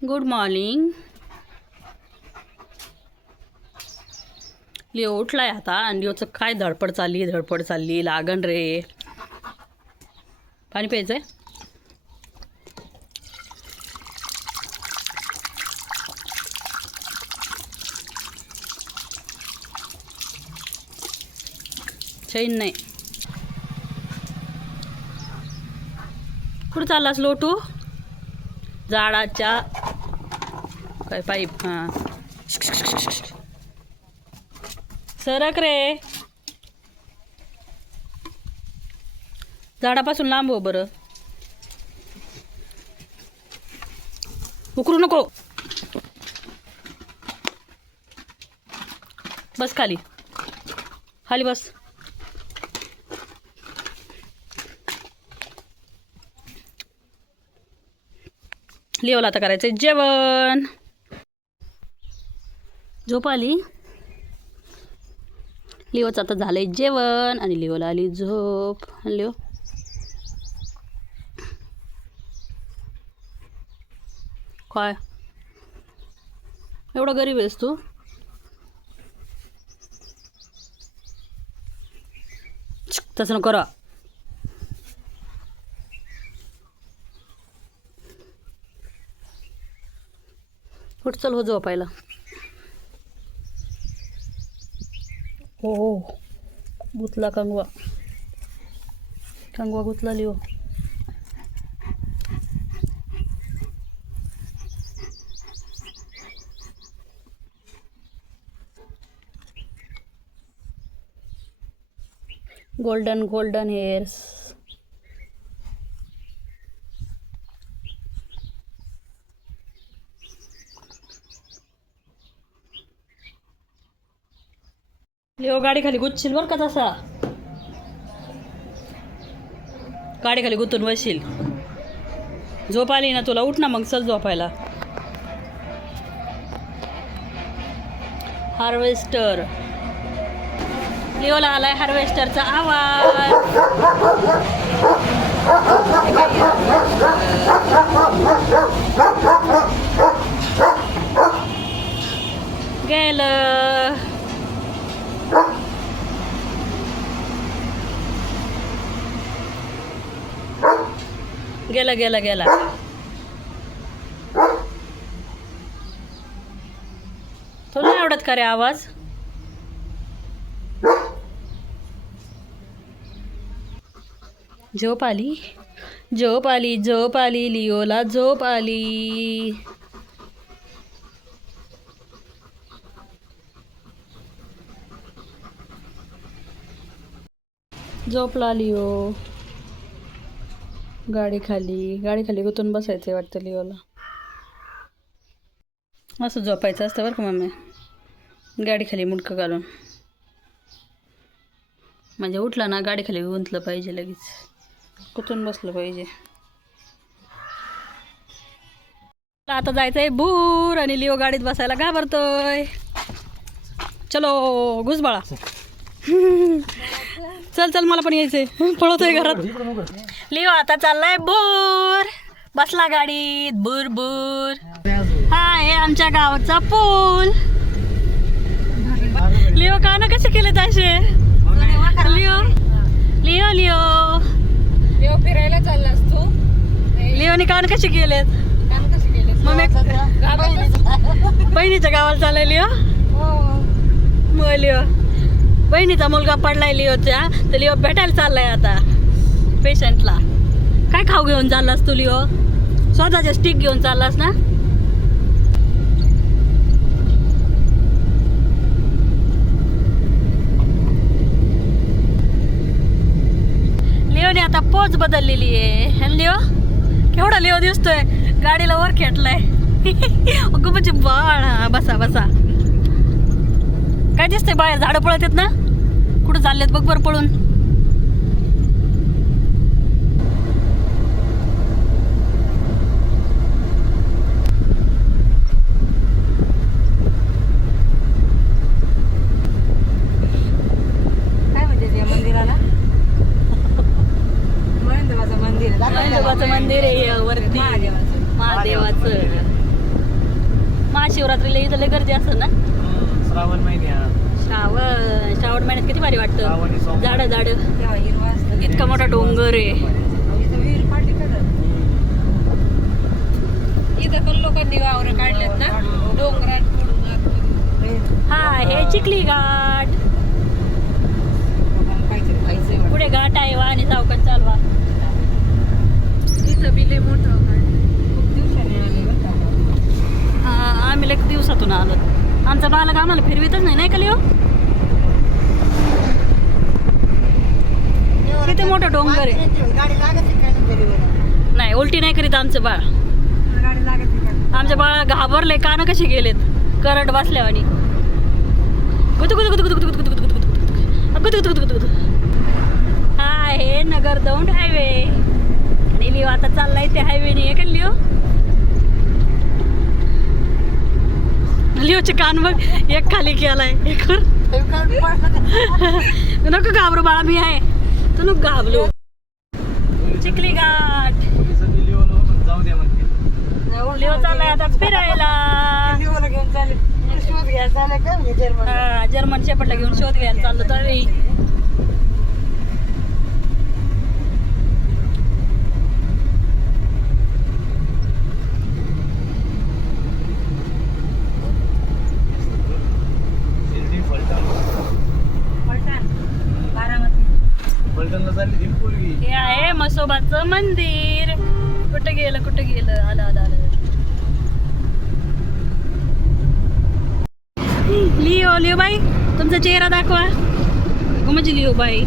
Good morning Leo उठलाय आता. आणि लिओचं काय धडपड चालली धडपड चालली. लागण रे. पाणी प्यायचं आहे चैन नाही. कुठं चाललास लोटू? झाडाच्या काय पाईप हां. सरक रे. झाडापासून लांब हो बरं. उकरू नको. बस खाली. खाली बस. लिओला आता करायचं जेवण. झोप आली? लिओचं आता झालंय जेवण आणि लिओला आली झोप. लिओ? काय? एवढा गरीब आहेस तू? तसं नको करा. चल हो झोपायला. हो हो. गुतला कंगवा. कंगवा गुतला लिओ. Golden golden hairs. हो गाडी खाली गुच्छील बरं का तसा? गाडी खाली गुंतून बसशील. झोप आली ना तुला उठ ना मग चल झोपायला. हार्वेस्टर. लिओला आलाय हार्वेस्टरचा आवाज. गेलं. गेला गेला गेला. तुला नाही आवडत का रे आवाज? झोप आली? झोप आली झोप आली लिओला झोप आली. झोपला लिओ. गाडी खाली गाडी खाली गुतून बसायचं वाटतं लिओला. असं झोपायचं असतं बरं का मम्मी? गाडी खाली मुडकं घालून. म्हणजे उठला ना गाडी खाली गुंतलं पाहिजे लगेच. कुठून बसलं पाहिजे. आता जायचंय भूर आणि लिओ गाडीत बसायला घाबरतोय. चलो घुसबाळा. चल चल मला पण यायचंय. पळवतोय घरात. लिओ आता चाललाय बोर. बसला गाडीत बुर बुर. हा आहे आमच्या गावाचा पूल. लिओ का ना कसे केले तसे लिओ लिओ लिओ. देव फिरायला चाललास तू? लिओने का कसे केलेत? बहिणीच्या गावाला चाललाय लिओ? मग लिओ बहिणीचा मुलगा पडलाय लिओच्या तर लिओ भेटायला चाललाय आता. पेशंटला काय खाऊ घेऊन चाललास तू लिओ? स्वतःचे स्टिक घेऊन चाललास ना? लिओने आता पोच बदललेली आहे. लिओ? केवढा लिओ दिसतोय. गाडीला वर खेटलाय. अगं म्हणजे बाळ बसा बसा. काय दिसतंय बाहेर? झाडं पळत आहेत ना? कुठं चाललेत? बघ बरं पळून काय म्हणजे ते मंदिराला मंदिराचं मंदिर आहे. दाखव त्याला. देवाचं मंदिर आहे हे वरती महादेवाचं. महादेवाचं महाशिवरात्रीला इथं लय गर्दी असतं ना? श्रावण महिन्यात श्रावण श्रावण महिन्यात किती भारी श्रावणी वाटतं सोमवार. झाड झाड. तेव्हा हिरवा असतं. इतका मोठा डोंगर आहे. इथं पण लोकांनी वावर काढलेत ना? डोंगरात पडून आतमध्ये. हा हे चिखली घाट. लोकांना काहीतरी खायचंय वाटतं. पुढे घाट आहे आणि सावकाश चालवा. तिथं बी लय मोठं काढलं. खूप दिवसांनी आले बरं का. हा आम्ही एक दिवसातून आलो आमचा बालक आम्हाला फिरवितच नाही नाही का लिओ किती मोठा डोंगर आहे नाही उलटी नाही करीत आमचं बाळ आमच्या बाळा घाबरले कान कसे गेलेत करंट बसल्यावानी गुतु कुत गुतु गुतु गुतु गुतु गुतु गुतु गुतु गुतु गुतु गुतु गुतु गुतु हा आहे नगर दौंड हायवे आणि लिओ आता चाललाय ते हायवेने आहे का लिओ लिओचे कान बघ. एक खाली केलाय. एक वर. नको घाबरू बाळा मी आहे. तू नको घाबरू. चिखली घाट लिओ चाललाय आता फिरायला. घेऊन चालले. शोध घ्यायला जर्मन शेपटला घेऊन शोध घ्यायला चाललो तरी. चालली ती हे आहे मसोबाचं मंदिर. कुठं गेलं कुठं गेलं? आलं आलं आलं. लिओ लिओ बाई तुमचा चेहरा दाखवा. गो म्हणजे लिओ बाई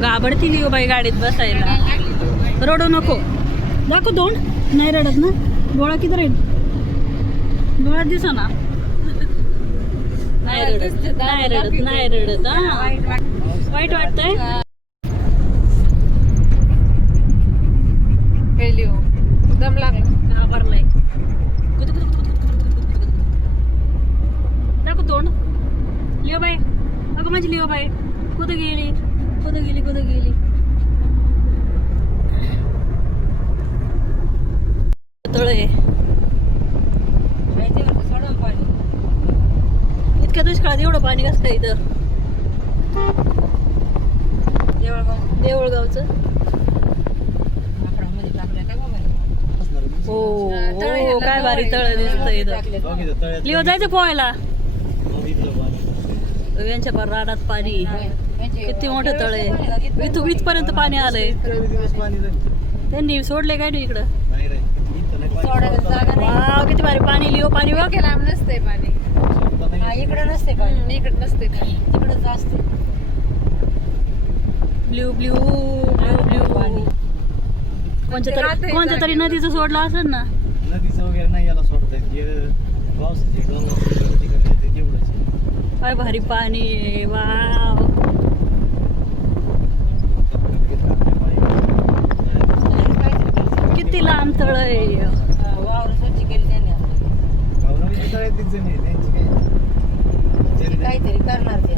घाबरती लिओ बाई गाडीत बसायला. रडू नको. दाखव दोन. नाही रडत ना? डोळा किती राहील डोळा दिसा ना. नाही रडत. नाही रडत नाही रडत. वाईट वाटतंय? वाईट वाटतंय हो. दम लागला. घाबरलाय. कुतु कुतु कुतु कुतु कुतु कुतु कुतु कुतु. दाखव तोंड. लिओ बाई. अगं माझी लिओ बाय कुठं गेली? कुठं गेली कुठं गेली? तळ आहे पाणी. इतक्या दुष्काळात एवढं पाणी कसं काय इथं? देवळगाव. देऊळगावचं हो हो काय भारी तळ दिसतंय लिओ जायचं पोहायला? यांच्या पण रानात पाणी. किती मोठं तळ. आहे इथून इथपर्यंत पाणी आलंय. त्यांनी सोडले काय नाही इकडं? वाव किती भारी पाणी लिओ पाणी नसते पाणी. इकडं नसते पाणी. इकडे नसते तिकडे जास्त. ब्ल्यू ब्ल्यू ब्ल्यू ब्ल्यू पाणी. कोणत्या तरी कोणत्या तरी. नदीचं सोडलं असेल ना नदीचं वगैरे नाही याला. हे पावसाची डोंगर तिकडे तेवढंच. काय भारी पाणी वाव किती लांब तळ आहे वावर स्वच्छ केली त्यांनी त्यांची काय? काहीतरी करणार ते.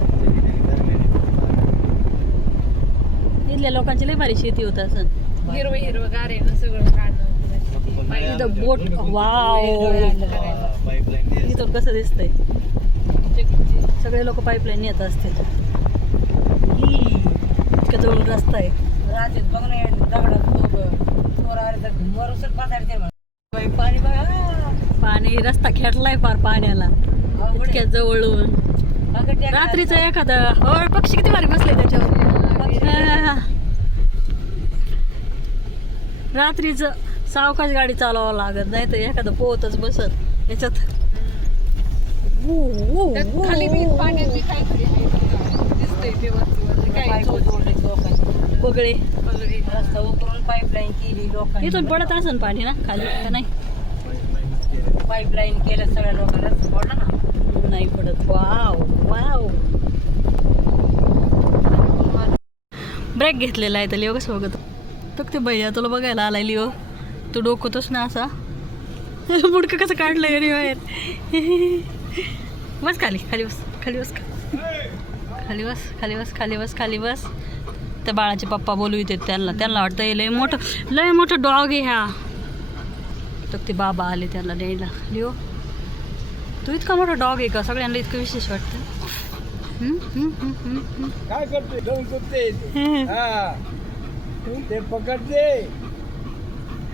इथल्या लोकांची लय भारी शेती होत असं हिरवं हिरवं गारे ना सगळं काढणं इथं बोट वाव. इथून कसं दिसतंय? सगळे लोक पाईपलाईन येत असतील. ही, इतक्या जवळ रस्ता आहे. रात्रीत बघ ना दगडात मोरसर पाणी बघा. पाणी रस्ता खेटलाय फार पाण्याला. इतक्या जवळून. रात्रीचं एखादं हो पक्षी किती भारी बसले त्याच्यावर. रात्रीचं सावकाश गाडी चालवावं लागत नाही तर एखादं पोहतच बसत. याच्यात बगळे पाईपलाईन केली लोकांनी. इथून पडत असेल पाणी ना खाली का नाही. पाईपलाईन केलं सगळ्या लोकांना. पडलं ना? नाही पडत. Wow wow. ब्रेक घेतलेला आहे तर लिओ कसं बघत बघ ते भैया तुला बघायला आलाय लिओ तू डोकतोस ना असा. बुडकं कसं काढलंय आणि बाहेर. बस खाली खाली बस खाली बस. खाली बस खाली बस खाली बस खाली बस. त्या बाळाचे पप्पा बोलू येते त्यांना. त्यांना वाटतं हे लय मोठं लय मोठं डॉग आहे ह्या तर ते बाबा आले त्यांना द्यायला लिओ तू इतका मोठा डॉग आहे का? सगळ्यांना इतकं विशेष वाटतं. ते पकडते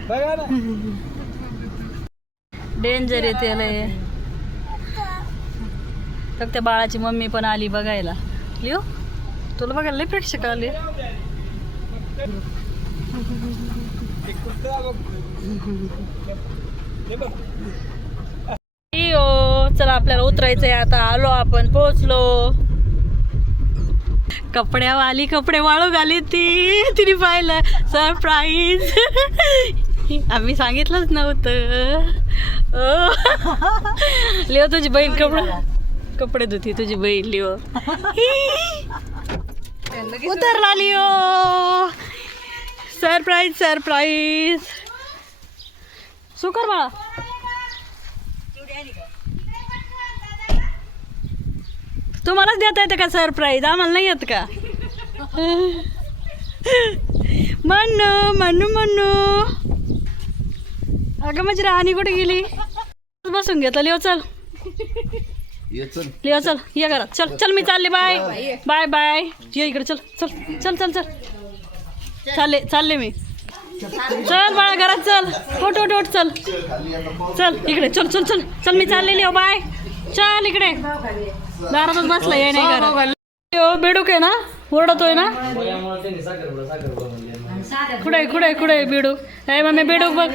बघा ना. डेंजर येते त्याला तर त्या बाळाची मम्मी पण आली बघायला. लिओ तुला बघायला लय प्रेक्षक आले. लिओ चला आपल्याला उतरायचंय. आता आलो आपण पोहोचलो. कपड्यावाली कपडे वाळू घाली ती. तिने पाहिलं सरप्राईज आम्ही सांगितलंच नव्हतं. लिओ तुझी बहीण कपडे कपडे धुती तुझी बहीण लिओ. उतरला लिओ. सरप्राईज सरप्राईज सुकर बाळा. तुम्हालाच देता येतं का सरप्राईज? आम्हाला नाही येत का? म्हणू म्हणू म्हणू अगं माझी राणी कुठे गेली? बसून घेतलं लिओ चल. लिओ चल. ये घरात. चल चल मी चालले बाय. Bye bye. ये इकडे चल चल चल चल चल. चालले चालले मी. चल बाळा घरात चल. ओट ओट ओट चल. चल इकडे चल चल चल. चल मी चाललेली हो बाय. चल इकडे. दारातच बसला ये नाही हो बेडूक आहे ना? ओरडतोय ना? कुठे कुठे कुठे बेडूक? ए मम्मी बेडूक बघ.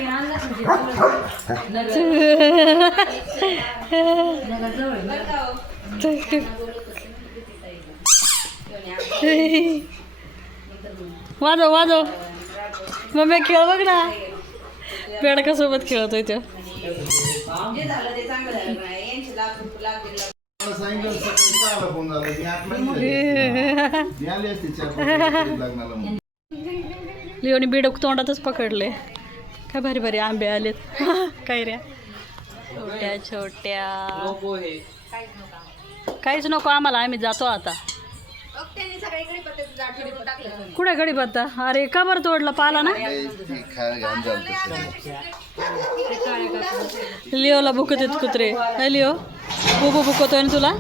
वाजव वाजव. मम्मी खेळ बघ ना. बेडकासोबत खेळतोय तो. लिओनी बेडूक तोंडातच पकडले. काय भारी भारी आंबे आलेत. काय रे? छोट्या छोट्या. काहीच नको आम्हाला आम्ही जातो आता. कुठे कडीपत्ता अरे का बरं तोडला? पाला ना? लिओला आहेत कुत्रे. काय लिओ. बुबू बुकवतोय ना. तुला.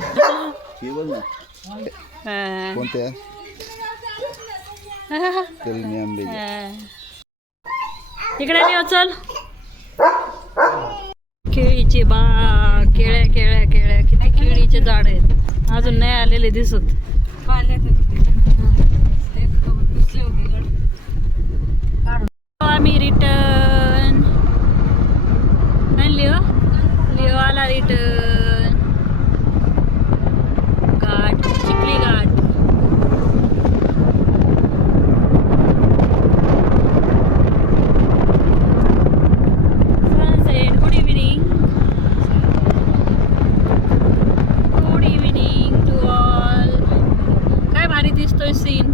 इकडे चल. केळीची बाग केळ्या केळ्या केळ्या. किती केळीचे झाड आहेत. अजून नाही आलेले दिसत आम्ही रिटर्न लिओ लिओ आला return ghat Chikhli Ghat Sunset. Good evening. Good evening to all. काय भारी दिसतोय सीन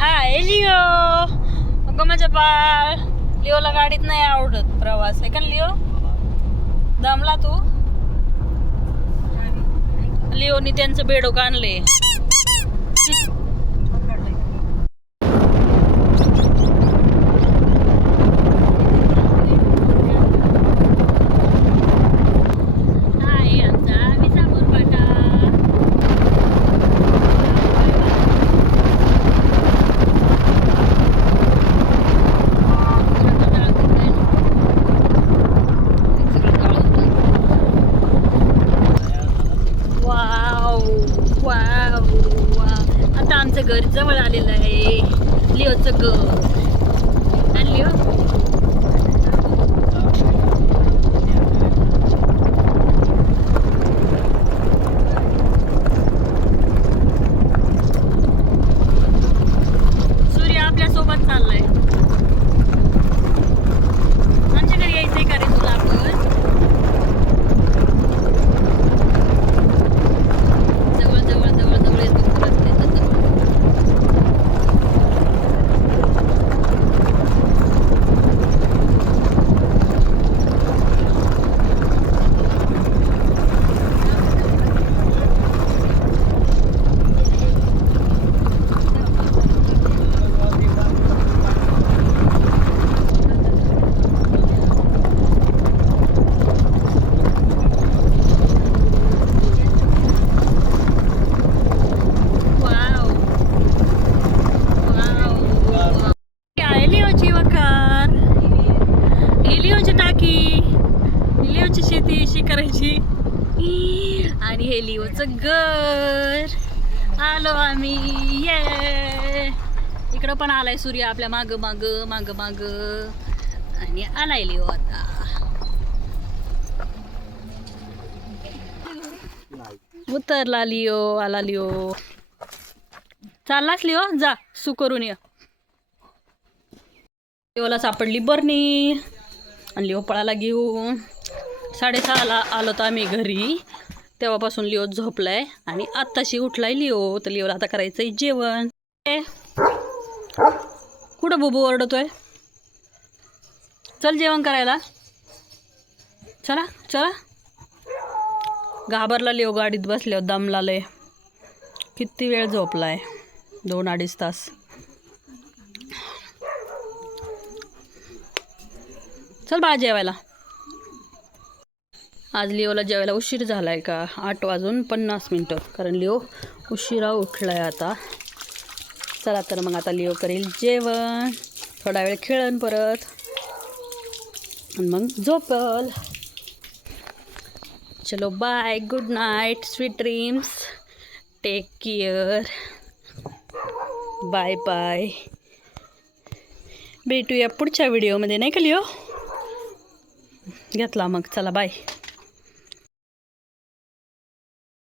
हाय लिओ अगं माझ्या बाळ लिओला गाडीत नाही आवडत प्रवास आहे का लिओ। दमला तू? लिओनी त्यांचं बेडोक आणले हाय आमचा विसापूर पाटा Wow! Wow! आता आमचं घर जवळ आलेलं आहे. लिओचं घर. आणि लिओ सूर्य आपल्यासोबत चाललाय आमच्या घरी यायचंय का रे तुला आपण जवळ जवळ जवळ जवळ येतो रस्त्याच्या जवळ वाव वाव काय लिओची वखार ही लिओची टाकी ही लिओची शेती अशी करायची आणि हे लिओचं घर. आलो आम्ही. ये इकडं पण आलाय सूर्य आपल्या माग माग माग माग. आणि आलाय लिओ आता. उतरला लिओ आला लिओ. चाललास लिओ? जा सु करून ये. लिओला सापडली बरणी आणि लिओ पळाला घेऊन. साडेसहाला आलो तर आम्ही घरी. तेव्हापासून लिओ झोपलाय आणि आत्ताशी उठलाय लिओ. तर लिओला आता करायचंय जेवण. कुठं बुबू ओरडतोय? चल जेवण करायला. चला चला. घाबरला लिओ गाडीत बसल्यावर दमला लय किती वेळ झोपलाय? दोन अडीच तास. चल बाळा जेवायला. आज लिओला जेवायला उशीर झाला आहे का? आठ वाजून पन्नास मिनटं. कारण लिओ उशिरा उठला आहे आता. चला तर मग आता लिओ करेल जेवण. थोडा वेळ खेळन परत. आणि मग झोपल. चलो bye good night sweet dreams take care bye bye भेटूया पुढच्या व्हिडिओमध्ये नाही का लिओ? घेतला मग. चला बाय